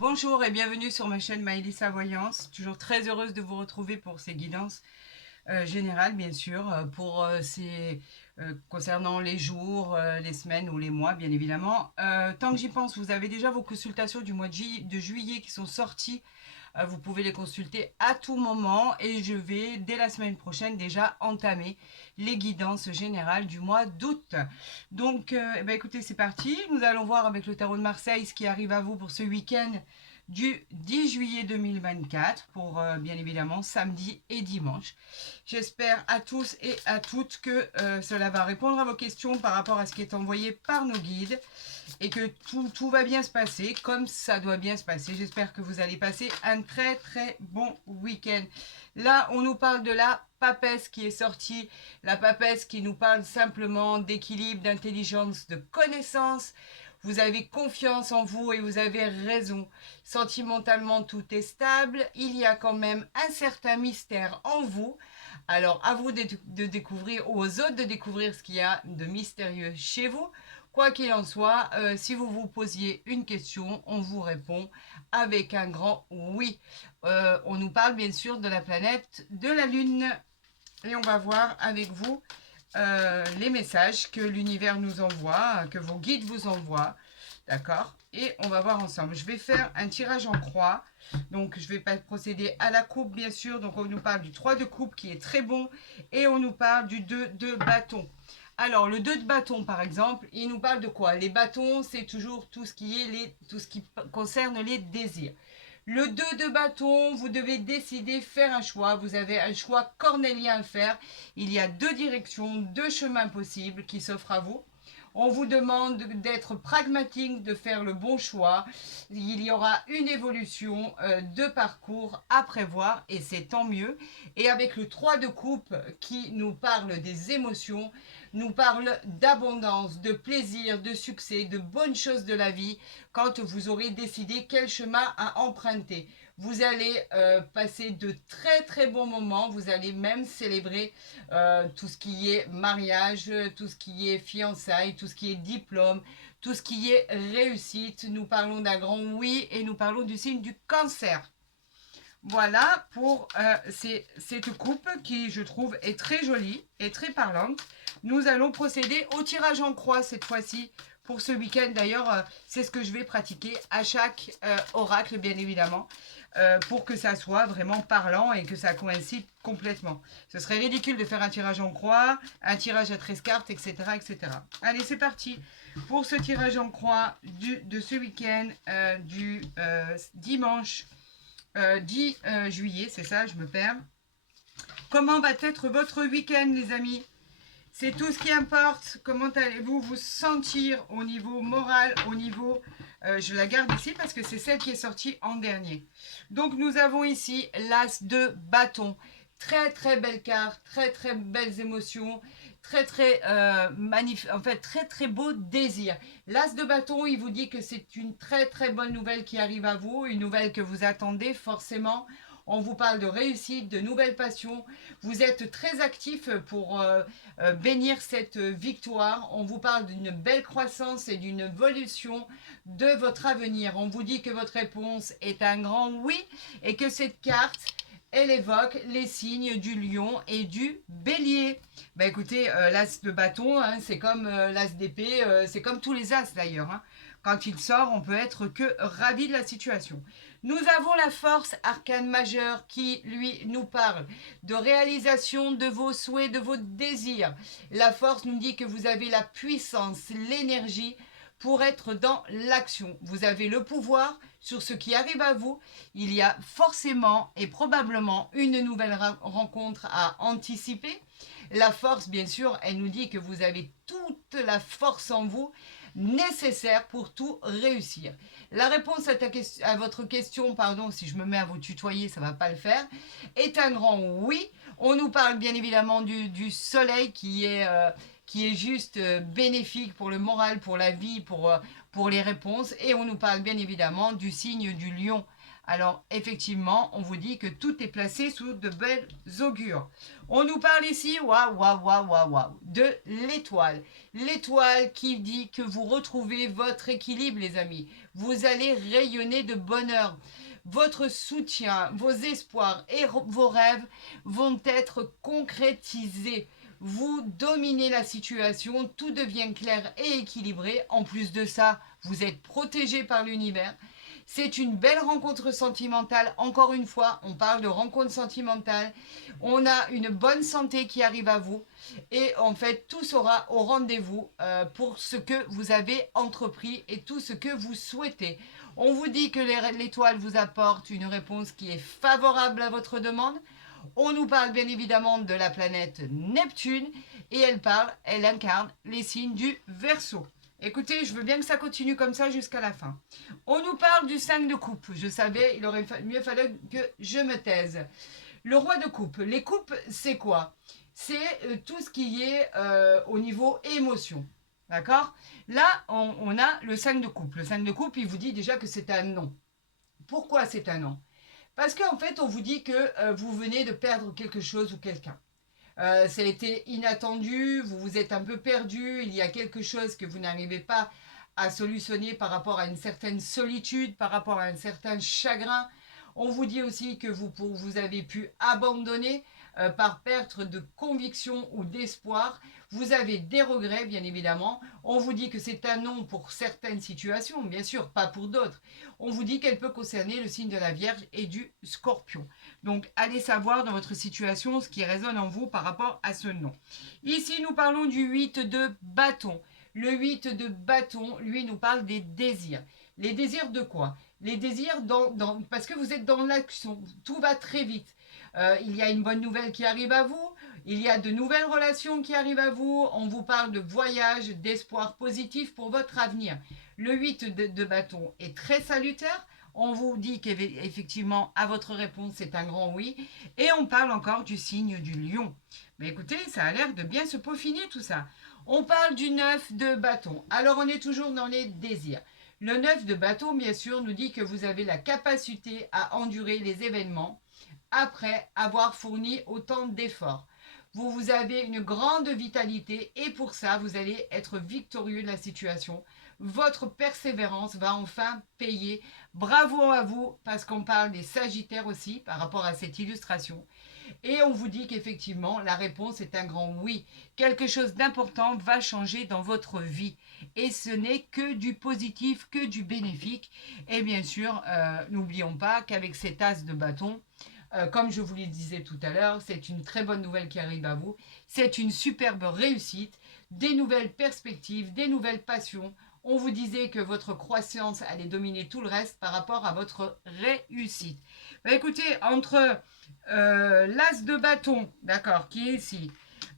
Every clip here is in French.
Bonjour et bienvenue sur ma chaîne Maëlissa Voyance. Toujours très heureuse de vous retrouver pour ces guidances générales, bien sûr, concernant les jours, les semaines ou les mois, bien évidemment. Tant que j'y pense, vous avez déjà vos consultations du mois de juillet qui sont sorties. Vous pouvez les consulter à tout moment et je vais, dès la semaine prochaine, déjà entamer les guidances générales du mois d'août. Donc, écoutez, c'est parti. Nous allons voir avec le tarot de Marseille ce qui arrive à vous pour ce week-end du 10 juillet 2024 pour bien évidemment samedi et dimanche. J'espère à tous et à toutes que cela va répondre à vos questions par rapport à ce qui est envoyé par nos guides et que tout va bien se passer comme ça doit bien se passer. J'espère que vous allez passer un très très bon week-end. Là, on nous parle de la papesse qui est sortie, la papesse qui nous parle simplement d'équilibre, d'intelligence, de connaissance. Vous avez confiance en vous et vous avez raison. Sentimentalement, tout est stable. Il y a quand même un certain mystère en vous. Alors, à vous de découvrir, ou aux autres de découvrir ce qu'il y a de mystérieux chez vous. Quoi qu'il en soit, si vous vous posiez une question, on vous répond avec un grand oui. On nous parle bien sûr de la planète de la Lune. Et on va voir avec vous les messages que l'univers nous envoie, que vos guides vous envoient. D'accord? Et on va voir ensemble. Je vais faire un tirage en croix. Donc, je ne vais pas procéder à la coupe, bien sûr. Donc, on nous parle du 3 de coupe qui est très bon. Et on nous parle du 2 de bâton. Alors, le 2 de bâton, par exemple, il nous parle de quoi? Les bâtons, c'est toujours tout ce qui concerne les désirs. Le 2 de bâton, vous devez décider, faire un choix. Vous avez un choix cornélien à faire. Il y a deux directions, deux chemins possibles qui s'offrent à vous. On vous demande d'être pragmatique, de faire le bon choix. Il y aura une évolution de parcours à prévoir et c'est tant mieux. Et avec le 3 de coupe qui nous parle des émotions, nous parle d'abondance, de plaisir, de succès, de bonnes choses de la vie quand vous aurez décidé quel chemin à emprunter. Vous allez passer de très très bons moments, vous allez même célébrer tout ce qui est mariage, tout ce qui est fiançailles, tout ce qui est diplôme, tout ce qui est réussite. Nous parlons d'un grand oui et nous parlons du signe du cancer. Voilà pour cette coupe qui, je trouve, est très jolie et très parlante. Nous allons procéder au tirage en croix cette fois-ci pour ce week-end. D'ailleurs, c'est ce que je vais pratiquer à chaque oracle, bien évidemment, pour que ça soit vraiment parlant et que ça coïncide complètement. Ce serait ridicule de faire un tirage en croix, un tirage à 13 cartes, etc. etc. Allez, c'est parti pour ce tirage en croix de ce week-end du dimanche 10 juillet, c'est ça, je me perds. Comment va être votre week-end, les amis? C'est tout ce qui importe. Comment allez-vous vous sentir au niveau moral, au niveau... je la garde ici parce que c'est celle qui est sortie en dernier. Donc, nous avons ici l'as de bâton. Très, très belle carte, très, très belles émotions, très, très, en fait, très, très beau désir. L'as de bâton, il vous dit que c'est une très, très bonne nouvelle qui arrive à vous, une nouvelle que vous attendez forcément. On vous parle de réussite, de nouvelles passions. Vous êtes très actif pour bénir cette victoire. On vous parle d'une belle croissance et d'une évolution de votre avenir. On vous dit que votre réponse est un grand oui et que cette carte, elle évoque les signes du lion et du bélier. Bah écoutez, l'as de bâton, hein, c'est comme l'as d'épée, c'est comme tous les as d'ailleurs. Hein. Quand il sort, on peut être que ravi de la situation. Nous avons la force arcane majeure qui, lui, nous parle de réalisation de vos souhaits, de vos désirs. La force nous dit que vous avez la puissance, l'énergie pour être dans l'action. Vous avez le pouvoir sur ce qui arrive à vous. Il y a forcément et probablement une nouvelle rencontre à anticiper. La force, bien sûr, elle nous dit que vous avez toute la force en vous nécessaire pour tout réussir. La réponse à votre question, pardon, si je me mets à vous tutoyer, ça ne va pas le faire, est un grand oui. On nous parle bien évidemment du soleil qui est juste bénéfique pour le moral, pour la vie, pour les réponses. Et on nous parle bien évidemment du signe du lion. Alors, effectivement, on vous dit que tout est placé sous de belles augures. On nous parle ici, waouh, waouh, waouh, waouh, waouh, de l'étoile. L'étoile qui dit que vous retrouvez votre équilibre, les amis. Vous allez rayonner de bonheur. Votre soutien, vos espoirs et vos rêves vont être concrétisés. Vous dominez la situation, tout devient clair et équilibré. En plus de ça, vous êtes protégé par l'univers. C'est une belle rencontre sentimentale. Encore une fois, on parle de rencontre sentimentale. On a une bonne santé qui arrive à vous. Et en fait, tout sera au rendez-vous pour ce que vous avez entrepris et tout ce que vous souhaitez. On vous dit que l'étoile vous apporte une réponse qui est favorable à votre demande. On nous parle bien évidemment de la planète Neptune et elle incarne les signes du Verseau. Écoutez, je veux bien que ça continue comme ça jusqu'à la fin. On nous parle du 5 de coupe. Je savais, il aurait mieux fallu que je me taise. Le roi de coupe. Les coupes, c'est quoi? C'est tout ce qui est au niveau émotion. D'accord? Là, on a le 5 de coupe. Le 5 de coupe, il vous dit déjà que c'est un non. Pourquoi c'est un non? Parce qu'en fait, on vous dit que vous venez de perdre quelque chose ou quelqu'un. Ça a été inattendu, vous vous êtes un peu perdu, il y a quelque chose que vous n'arrivez pas à solutionner par rapport à une certaine solitude, par rapport à un certain chagrin. On vous dit aussi que vous avez pu abandonner par perte de conviction ou d'espoir. Vous avez des regrets, bien évidemment. On vous dit que c'est un non pour certaines situations, bien sûr, pas pour d'autres. On vous dit qu'elle peut concerner le signe de la Vierge et du Scorpion. Donc, allez savoir dans votre situation ce qui résonne en vous par rapport à ce non. Ici, nous parlons du 8 de bâton. Le 8 de bâton, lui, nous parle des désirs. Les désirs de quoi? Les désirs parce que vous êtes dans l'action. Tout va très vite. Il y a une bonne nouvelle qui arrive à vous. Il y a de nouvelles relations qui arrivent à vous. On vous parle de voyage, d'espoir positif pour votre avenir. Le 8 de bâton est très salutaire. On vous dit qu'effectivement, à votre réponse, c'est un grand oui. Et on parle encore du signe du lion. Mais écoutez, ça a l'air de bien se peaufiner tout ça. On parle du 9 de bâton. Alors, on est toujours dans les désirs. Le 9 de bâton, bien sûr, nous dit que vous avez la capacité à endurer les événements après avoir fourni autant d'efforts. Vous avez une grande vitalité et pour ça, vous allez être victorieux de la situation. Votre persévérance va enfin payer. Bravo à vous, parce qu'on parle des Sagittaires aussi par rapport à cette illustration. Et on vous dit qu'effectivement, la réponse est un grand oui. Quelque chose d'important va changer dans votre vie. Et ce n'est que du positif, que du bénéfique. Et bien sûr, n'oublions pas qu'avec cet as de bâton, comme je vous le disais tout à l'heure, c'est une très bonne nouvelle qui arrive à vous. C'est une superbe réussite, des nouvelles perspectives, des nouvelles passions. On vous disait que votre croissance allait dominer tout le reste par rapport à votre réussite. Bah, écoutez, entre l'as de bâton, d'accord, qui est ici,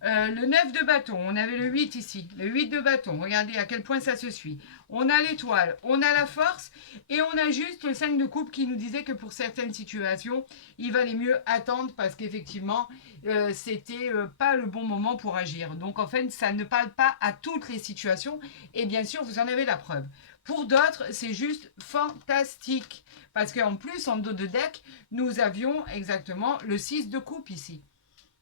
le 9 de bâton, on avait le 8 ici, le 8 de bâton, regardez à quel point ça se suit. On a l'étoile, on a la force et on a juste le 5 de coupe qui nous disait que pour certaines situations, il valait mieux attendre parce qu'effectivement, c'était pas le bon moment pour agir. Donc en fait, ça ne parle pas à toutes les situations et bien sûr, vous en avez la preuve. Pour d'autres, c'est juste fantastique parce qu'en plus, en dos de deck, nous avions exactement le 6 de coupe ici.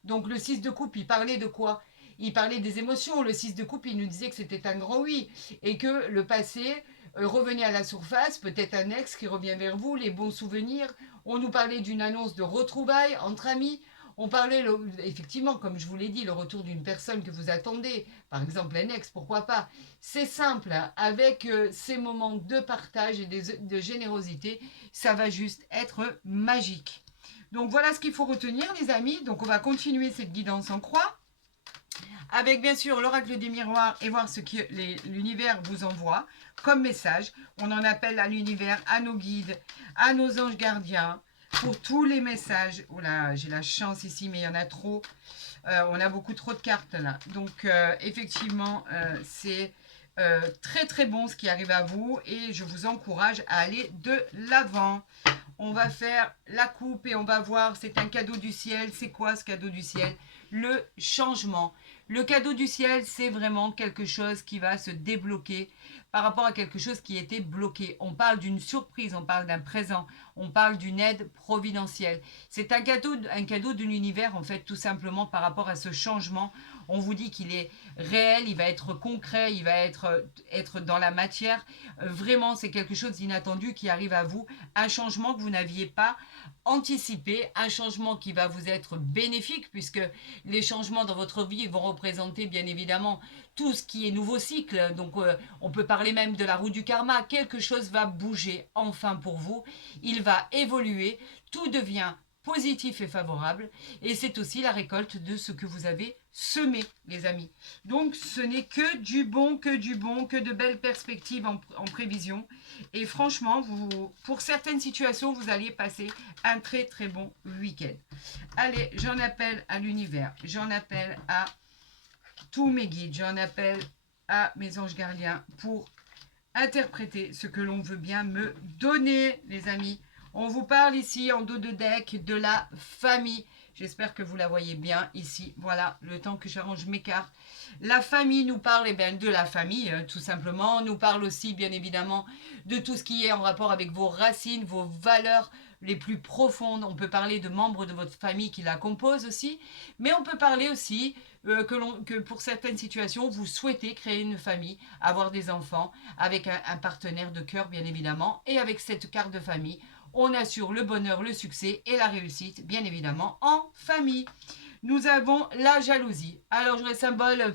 Donc le 6 de coupe, il parlait de quoi? Il parlait des émotions. Le 6 de coupe, il nous disait que c'était un grand oui. Et que le passé revenait à la surface, peut-être un ex qui revient vers vous, les bons souvenirs. On nous parlait d'une annonce de retrouvailles entre amis. On parlait, effectivement, comme je vous l'ai dit, le retour d'une personne que vous attendez. Par exemple, un ex, pourquoi pas. C'est simple, hein, avec ces moments de partage et de générosité, ça va juste être magique. Donc voilà ce qu'il faut retenir les amis. Donc on va continuer cette guidance en croix. Avec bien sûr l'oracle des miroirs et voir ce que l'univers vous envoie comme message. On en appelle à l'univers, à nos guides, à nos anges gardiens. Pour tous les messages. Oh là, j'ai la chance ici, mais il y en a trop. On a beaucoup trop de cartes là. Donc effectivement, c'est très très bon ce qui arrive à vous. Et je vous encourage à aller de l'avant. On va faire la coupe et on va voir, c'est un cadeau du ciel. C'est quoi ce cadeau du ciel? Le changement. Le cadeau du ciel, c'est vraiment quelque chose qui va se débloquer par rapport à quelque chose qui était bloqué. On parle d'une surprise, on parle d'un présent, on parle d'une aide providentielle. C'est un cadeau de l'univers, en fait, tout simplement par rapport à ce changement. On vous dit qu'il est réel, il va être concret, il va être dans la matière. Vraiment, c'est quelque chose d'inattendu qui arrive à vous. Un changement que vous n'aviez pas anticipé, un changement qui va vous être bénéfique, puisque les changements dans votre vie vont représenter bien évidemment tout ce qui est nouveau cycle. Donc on peut parler même de la roue du karma. Quelque chose va bouger enfin pour vous. Il va évoluer. Tout devient positif et favorable. Et c'est aussi la récolte de ce que vous avez semé, les amis. Donc ce n'est que du bon, que du bon, que de belles perspectives en prévision. Et franchement, pour certaines situations, vous alliez passer un très très bon week-end. Allez, j'en appelle à l'univers. J'en appelle à tous mes guides. J'en appelle à mes anges gardiens pour interpréter ce que l'on veut bien me donner, les amis. On vous parle ici en dos de deck de la famille. J'espère que vous la voyez bien ici. Voilà, le temps que j'arrange mes cartes. La famille nous parle bien, de la famille, tout simplement. Nous parle aussi, bien évidemment, de tout ce qui est en rapport avec vos racines, vos valeurs les plus profondes. On peut parler de membres de votre famille qui la composent aussi. Mais on peut parler aussi que pour certaines situations, vous souhaitez créer une famille, avoir des enfants, avec un partenaire de cœur, bien évidemment. Et avec cette carte de famille, on assure le bonheur, le succès et la réussite, bien évidemment, en famille. Nous avons la jalousie. Alors, le symbole,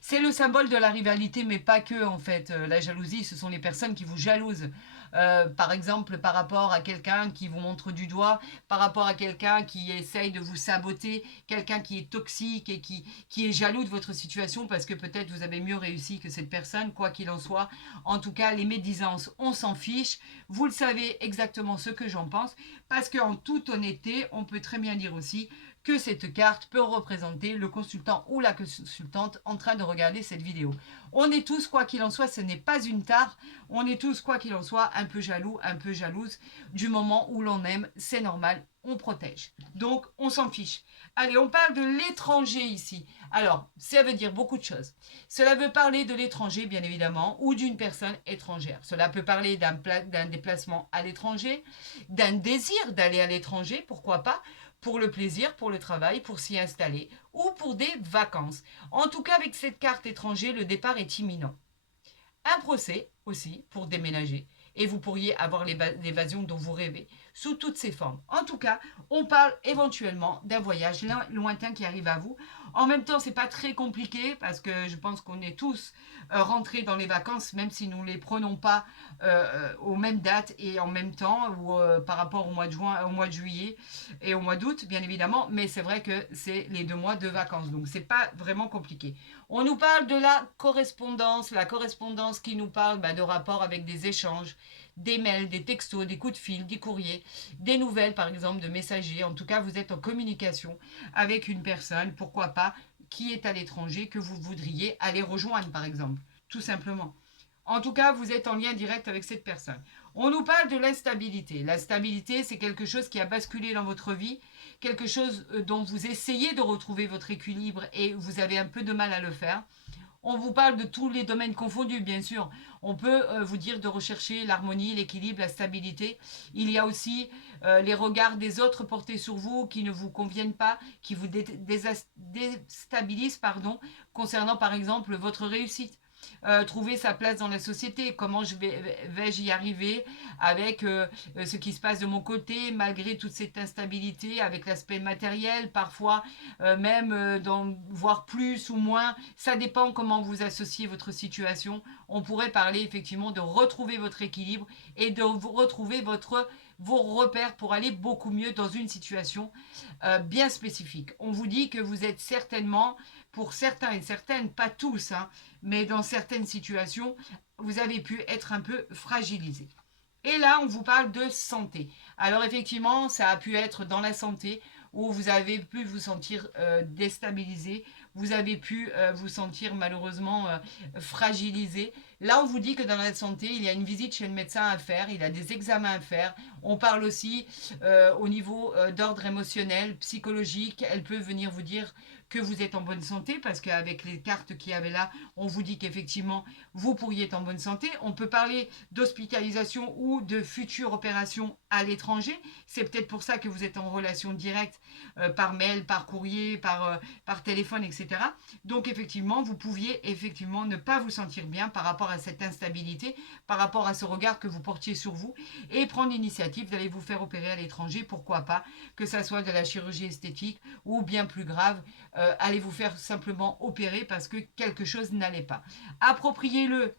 c'est le symbole de la rivalité, mais pas que, en fait. La jalousie, ce sont les personnes qui vous jalousent. Par exemple, par rapport à quelqu'un qui vous montre du doigt, par rapport à quelqu'un qui essaye de vous saboter, quelqu'un qui est toxique et qui est jaloux de votre situation parce que peut-être vous avez mieux réussi que cette personne, quoi qu'il en soit. En tout cas, les médisances, on s'en fiche. Vous le savez exactement ce que j'en pense, parce qu'en toute honnêteté, on peut très bien dire aussi que cette carte peut représenter le consultant ou la consultante en train de regarder cette vidéo. On est tous, quoi qu'il en soit, ce n'est pas une tare, on est tous, quoi qu'il en soit, un peu jaloux, un peu jalouse du moment où l'on aime, c'est normal, on protège. Donc, on s'en fiche. Allez, on parle de l'étranger ici. Alors, ça veut dire beaucoup de choses. Cela veut parler de l'étranger, bien évidemment, ou d'une personne étrangère. Cela peut parler d'un déplacement à l'étranger, d'un désir d'aller à l'étranger, pourquoi pas, pour le plaisir, pour le travail, pour s'y installer ou pour des vacances. En tout cas, avec cette carte étranger, le départ est imminent. Un procès aussi pour déménager et vous pourriez avoir l'évasion dont vous rêvez sous toutes ses formes. En tout cas, on parle éventuellement d'un voyage lointain qui arrive à vous. En même temps, c'est pas très compliqué parce que je pense qu'on est tous rentrés dans les vacances, même si nous ne les prenons pas aux mêmes dates et en même temps, ou par rapport au mois de juin, au mois de juillet et au mois d'août, bien évidemment. Mais c'est vrai que c'est les 2 mois de vacances, donc c'est pas vraiment compliqué. On nous parle de la correspondance qui nous parle de rapports avec des échanges, des mails, des textos, des coups de fil, des courriers, des nouvelles par exemple de messagers. En tout cas, vous êtes en communication avec une personne, pourquoi pas, qui est à l'étranger, que vous voudriez aller rejoindre par exemple, tout simplement. En tout cas, vous êtes en lien direct avec cette personne. On nous parle de l'instabilité. La stabilité, c'est quelque chose qui a basculé dans votre vie, quelque chose dont vous essayez de retrouver votre équilibre et vous avez un peu de mal à le faire. On vous parle de tous les domaines confondus, bien sûr. On peut vous dire de rechercher l'harmonie, l'équilibre, la stabilité. Il y a aussi les regards des autres portés sur vous qui ne vous conviennent pas, qui vous déstabilisent, concernant par exemple votre réussite. Trouver sa place dans la société, comment vais-je y arriver avec ce qui se passe de mon côté malgré toute cette instabilité, avec l'aspect matériel, parfois même d'en voir plus ou moins, ça dépend comment vous associez votre situation. On pourrait parler effectivement de retrouver votre équilibre et de retrouver vos repères pour aller beaucoup mieux dans une situation bien spécifique. On vous dit que vous êtes certainement, pour certains et certaines, pas tous, mais dans certaines situations, vous avez pu être un peu fragilisé. Et là, on vous parle de santé. Alors effectivement, ça a pu être dans la santé où vous avez pu vous sentir déstabilisé, vous avez pu vous sentir malheureusement fragilisé. Là, on vous dit que dans la santé, il y a une visite chez le médecin à faire, il y a des examens à faire. On parle aussi au niveau d'ordre émotionnel, psychologique. Elle peut venir vous dire que vous êtes en bonne santé, parce qu'avec les cartes qu'il y avait là, on vous dit qu'effectivement, vous pourriez être en bonne santé. On peut parler d'hospitalisation ou de futures opérations à l'étranger. C'est peut-être pour ça que vous êtes en relation directe par mail, par courrier, par téléphone, etc. Donc effectivement, vous pouviez effectivement ne pas vous sentir bien par rapport à cette instabilité, par rapport à ce regard que vous portiez sur vous et prendre l'initiative d'aller vous faire opérer à l'étranger, pourquoi pas, que ça soit de la chirurgie esthétique ou bien plus grave, allez vous faire simplement opérer parce que quelque chose n'allait pas. Appropriez-le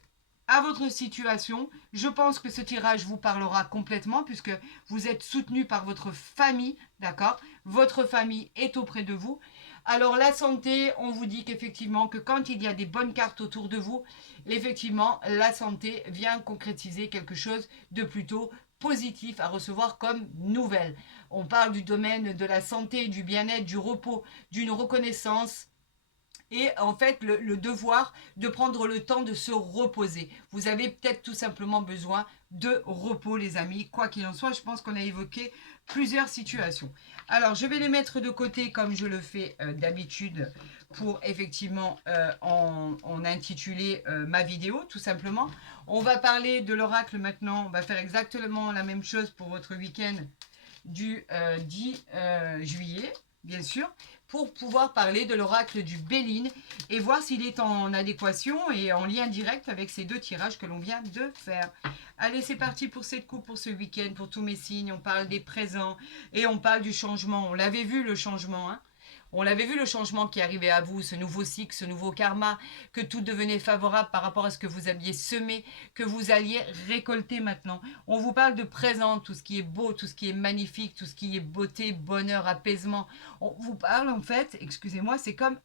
à votre situation. Je pense que ce tirage vous parlera complètement puisque vous êtes soutenu par votre famille, d'accord? Votre famille est auprès de vous. Alors la santé, on vous dit qu'effectivement, que quand il y a des bonnes cartes autour de vous, effectivement, la santé vient concrétiser quelque chose de plutôt positif à recevoir comme nouvelle. On parle du domaine de la santé, du bien-être, du repos, d'une reconnaissance et en fait le devoir de prendre le temps de se reposer. Vous avez peut-être tout simplement besoin de repos les amis, quoi qu'il en soit, je pense qu'on a évoqué plusieurs situations. Alors je vais les mettre de côté comme je le fais d'habitude pour effectivement en intituler ma vidéo tout simplement. On va parler de l'oracle maintenant, on va faire exactement la même chose pour votre week-end du 10 juillet, bien sûr, pour pouvoir parler de l'oracle du Béline et voir s'il est en adéquation et en lien direct avec ces deux tirages que l'on vient de faire. Allez, c'est parti pour cette coupe, pour ce week-end, pour tous mes signes. On parle des présents et on parle du changement. On l'avait vu, le changement, hein. On l'avait vu, le changement qui arrivait à vous, ce nouveau cycle, ce nouveau karma, que tout devenait favorable par rapport à ce que vous aviez semé, que vous alliez récolter maintenant. On vous parle de présent, tout ce qui est beau, tout ce qui est magnifique, tout ce qui est beauté, bonheur, apaisement. On vous parle en fait, excusez-moi, c'est comme,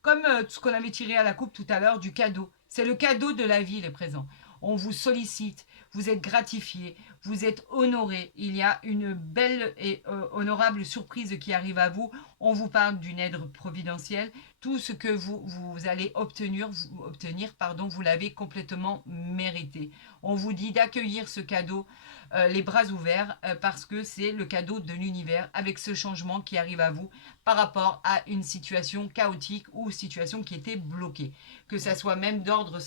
comme ce qu'on avait tiré à la coupe tout à l'heure du cadeau. C'est le cadeau de la vie, les présents. On vous sollicite, vous êtes gratifié, vous êtes honoré. Il y a une belle et honorable surprise qui arrive à vous. On vous parle d'une aide providentielle. Tout ce que vous allez obtenir, vous l'avez complètement mérité. On vous dit d'accueillir ce cadeau les bras ouverts parce que c'est le cadeau de l'univers avec ce changement qui arrive à vous par rapport à une situation chaotique ou situation qui était bloquée. Que ça soit même d'ordre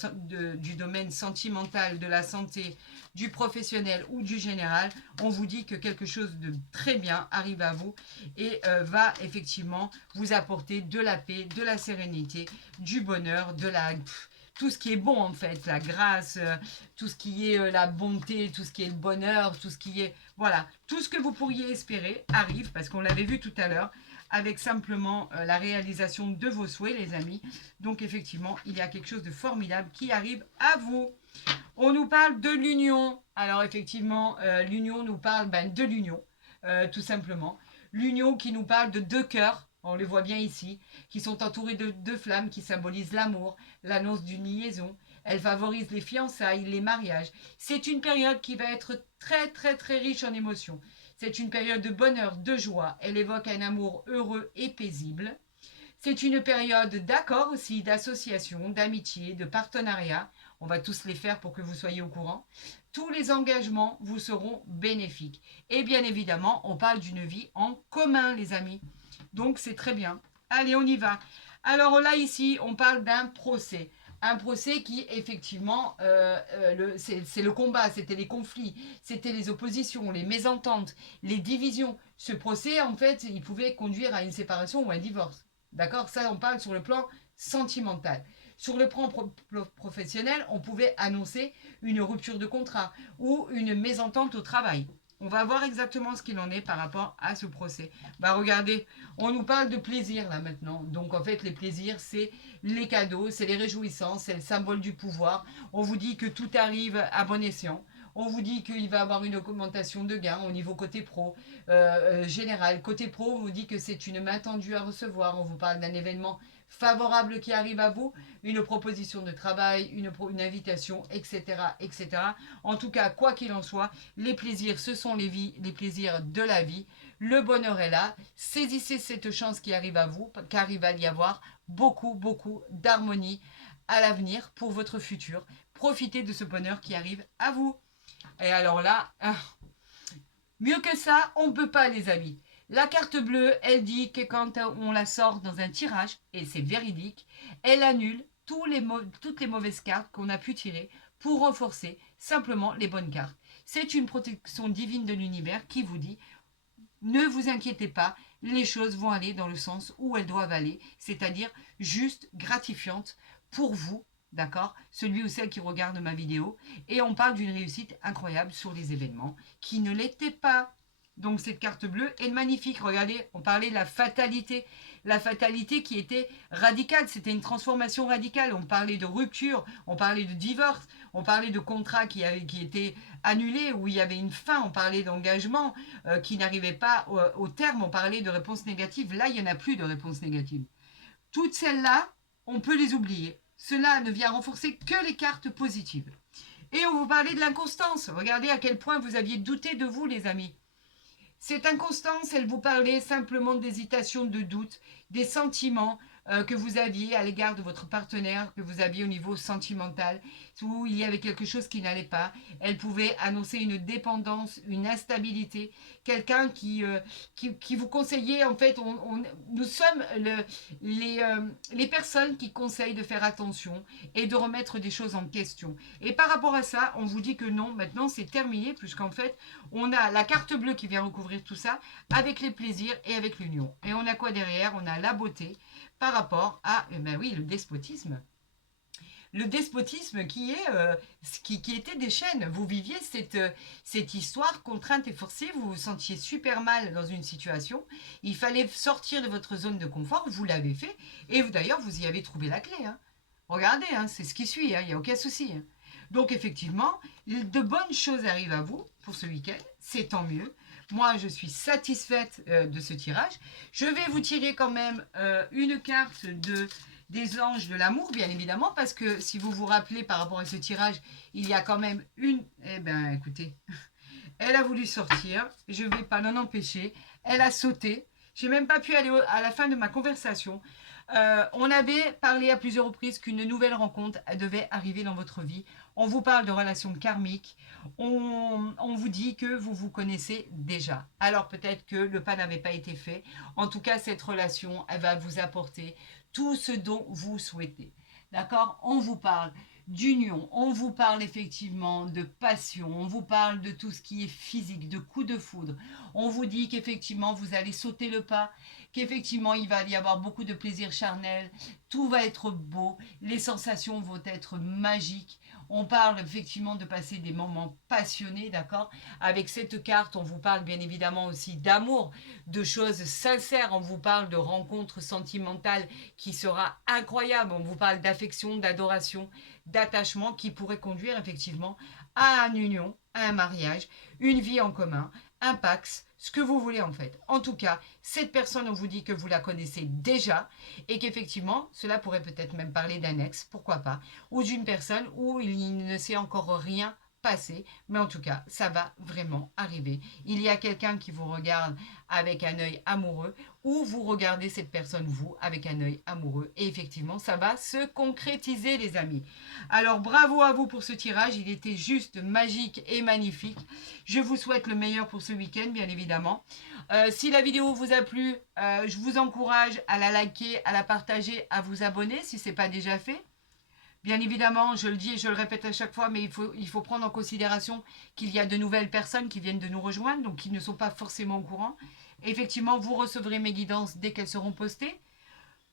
du domaine sentimental, de la santé, du professionnel ou du général, on vous dit que quelque chose de très bien arrive à vous et va effectivement vous apporter de la paix, de la sérénité, du bonheur, tout ce qui est bon en fait, la grâce, tout ce qui est la bonté, tout ce qui est le bonheur, tout ce qui est... Voilà, tout ce que vous pourriez espérer arrive, parce qu'on l'avait vu tout à l'heure, avec simplement la réalisation de vos souhaits, les amis. Donc effectivement, il y a quelque chose de formidable qui arrive à vous. On nous parle de l'union. Alors effectivement, l'union nous parle de l'union, tout simplement. L'union qui nous parle de deux cœurs, on les voit bien ici, qui sont entourés de deux flammes qui symbolisent l'amour, l'annonce d'une liaison. Elle favorise les fiançailles, les mariages. C'est une période qui va être très très très riche en émotions. C'est une période de bonheur, de joie. Elle évoque un amour heureux et paisible. C'est une période d'accord aussi, d'association, d'amitié, de partenariat. On va tous les faire pour que vous soyez au courant. Tous les engagements vous seront bénéfiques. Et bien évidemment, on parle d'une vie en commun, les amis. Donc, c'est très bien. Allez, on y va. Alors là, ici, on parle d'un procès. Un procès qui, effectivement, c'est le combat, c'était les conflits, c'était les oppositions, les mésententes, les divisions. Ce procès, en fait, il pouvait conduire à une séparation ou à un divorce. D'accord? Ça, on parle sur le plan sentimental. Sur le plan professionnel, on pouvait annoncer une rupture de contrat ou une mésentente au travail. On va voir exactement ce qu'il en est par rapport à ce procès. Regardez, on nous parle de plaisir là maintenant. Donc en fait, les plaisirs, c'est les cadeaux, c'est les réjouissances, c'est le symbole du pouvoir. On vous dit que tout arrive à bon escient. On vous dit qu'il va y avoir une augmentation de gains au niveau côté pro, général. Côté pro, on vous dit que c'est une main tendue à recevoir. On vous parle d'un événement favorable qui arrive à vous, une proposition de travail, une invitation, etc., etc. En tout cas, quoi qu'il en soit, les plaisirs, ce sont les plaisirs de la vie. Le bonheur est là. Saisissez cette chance qui arrive à vous, car il va y avoir beaucoup, beaucoup d'harmonie à l'avenir pour votre futur. Profitez de ce bonheur qui arrive à vous. Et alors là, mieux que ça, on ne peut pas, les amis. La carte bleue, elle dit que quand on la sort dans un tirage, et c'est véridique, elle annule toutes les mauvaises cartes qu'on a pu tirer pour renforcer simplement les bonnes cartes. C'est une protection divine de l'univers qui vous dit ne vous inquiétez pas, les choses vont aller dans le sens où elles doivent aller, c'est-à-dire juste gratifiantes pour vous, d'accord, celui ou celle qui regarde ma vidéo. Et on parle d'une réussite incroyable sur les événements qui ne l'étaient pas. Donc cette carte bleue est magnifique. Regardez, on parlait de la fatalité. La fatalité qui était radicale, c'était une transformation radicale. On parlait de rupture, on parlait de divorce, on parlait de contrat qui était annulé, où il y avait une fin, on parlait d'engagement qui n'arrivait pas au terme, on parlait de réponses négatives. Là, il n'y en a plus de réponses négatives. Toutes celles-là, on peut les oublier. Cela ne vient renforcer que les cartes positives. Et on vous parlait de l'inconstance. Regardez à quel point vous aviez douté de vous, les amis. Cette inconstance, elle vous parlait simplement d'hésitation, de doute, des sentiments que vous aviez à l'égard de votre partenaire, que vous aviez au niveau sentimental, où il y avait quelque chose qui n'allait pas. Elle pouvait annoncer une dépendance, une instabilité, quelqu'un qui vous conseillait. En fait, nous sommes les personnes qui conseillent de faire attention et de remettre des choses en question. Et par rapport à ça, on vous dit que non, maintenant c'est terminé, puisqu'en fait, on a la carte bleue qui vient recouvrir tout ça, avec les plaisirs et avec l'union. Et on a quoi derrière? On a la beauté par rapport à, ben oui, le despotisme. Le despotisme qui était des chaînes. Vous viviez cette histoire contrainte et forcée, vous vous sentiez super mal dans une situation, il fallait sortir de votre zone de confort, vous l'avez fait, et d'ailleurs vous y avez trouvé la clé. Hein. Regardez, hein, c'est ce qui suit, il n'y a aucun souci. Hein. Donc effectivement, de bonnes choses arrivent à vous pour ce week-end, c'est tant mieux. Moi, je suis satisfaite de ce tirage. Je vais vous tirer quand même une carte des anges de l'amour, bien évidemment, parce que si vous vous rappelez par rapport à ce tirage, il y a quand même une... Eh bien, écoutez, elle a voulu sortir, je ne vais pas l'en empêcher, elle a sauté, je n'ai même pas pu aller à la fin de ma conversation. On avait parlé à plusieurs reprises qu'une nouvelle rencontre devait arriver dans votre vie. On vous parle de relations karmiques. On vous dit que vous vous connaissez déjà. Alors peut-être que le pas n'avait pas été fait. En tout cas, cette relation, elle va vous apporter tout ce dont vous souhaitez. D'accord? On vous parle d'union, on vous parle effectivement de passion, on vous parle de tout ce qui est physique, de coups de foudre. On vous dit qu'effectivement, vous allez sauter le pas, qu'effectivement, il va y avoir beaucoup de plaisir charnel, tout va être beau, les sensations vont être magiques. On parle effectivement de passer des moments passionnés, d'accord? Avec cette carte, on vous parle bien évidemment aussi d'amour, de choses sincères. On vous parle de rencontres sentimentales qui sera incroyable. On vous parle d'affection, d'adoration, d'attachement qui pourrait conduire effectivement à une union, à un mariage, une vie en commun, un pax, ce que vous voulez en fait. En tout cas, cette personne, on vous dit que vous la connaissez déjà et qu'effectivement, cela pourrait peut-être même parler d'un ex, pourquoi pas, ou d'une personne où il ne s'est encore rien passé, mais en tout cas, ça va vraiment arriver. Il y a quelqu'un qui vous regarde avec un œil amoureux ou vous regardez cette personne, vous, avec un œil amoureux. Et effectivement, ça va se concrétiser, les amis. Alors, bravo à vous pour ce tirage. Il était juste magique et magnifique. Je vous souhaite le meilleur pour ce week-end, bien évidemment. Si la vidéo vous a plu, je vous encourage à la liker, à la partager, à vous abonner si ce n'est pas déjà fait. Bien évidemment, je le dis et je le répète à chaque fois, mais il faut prendre en considération qu'il y a de nouvelles personnes qui viennent de nous rejoindre, donc qui ne sont pas forcément au courant. Effectivement, vous recevrez mes guidances dès qu'elles seront postées.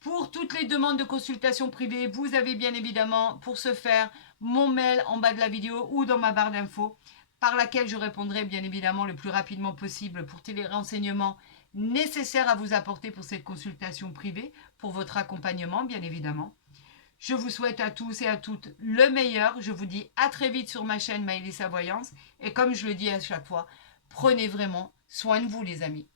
Pour toutes les demandes de consultation privée, vous avez bien évidemment, pour ce faire, mon mail en bas de la vidéo ou dans ma barre d'infos, par laquelle je répondrai bien évidemment le plus rapidement possible pour tous les renseignements nécessaires à vous apporter pour cette consultation privée, pour votre accompagnement, bien évidemment. Je vous souhaite à tous et à toutes le meilleur. Je vous dis à très vite sur ma chaîne Maëlys Voyance. Et comme je le dis à chaque fois, prenez vraiment soin de vous, les amis.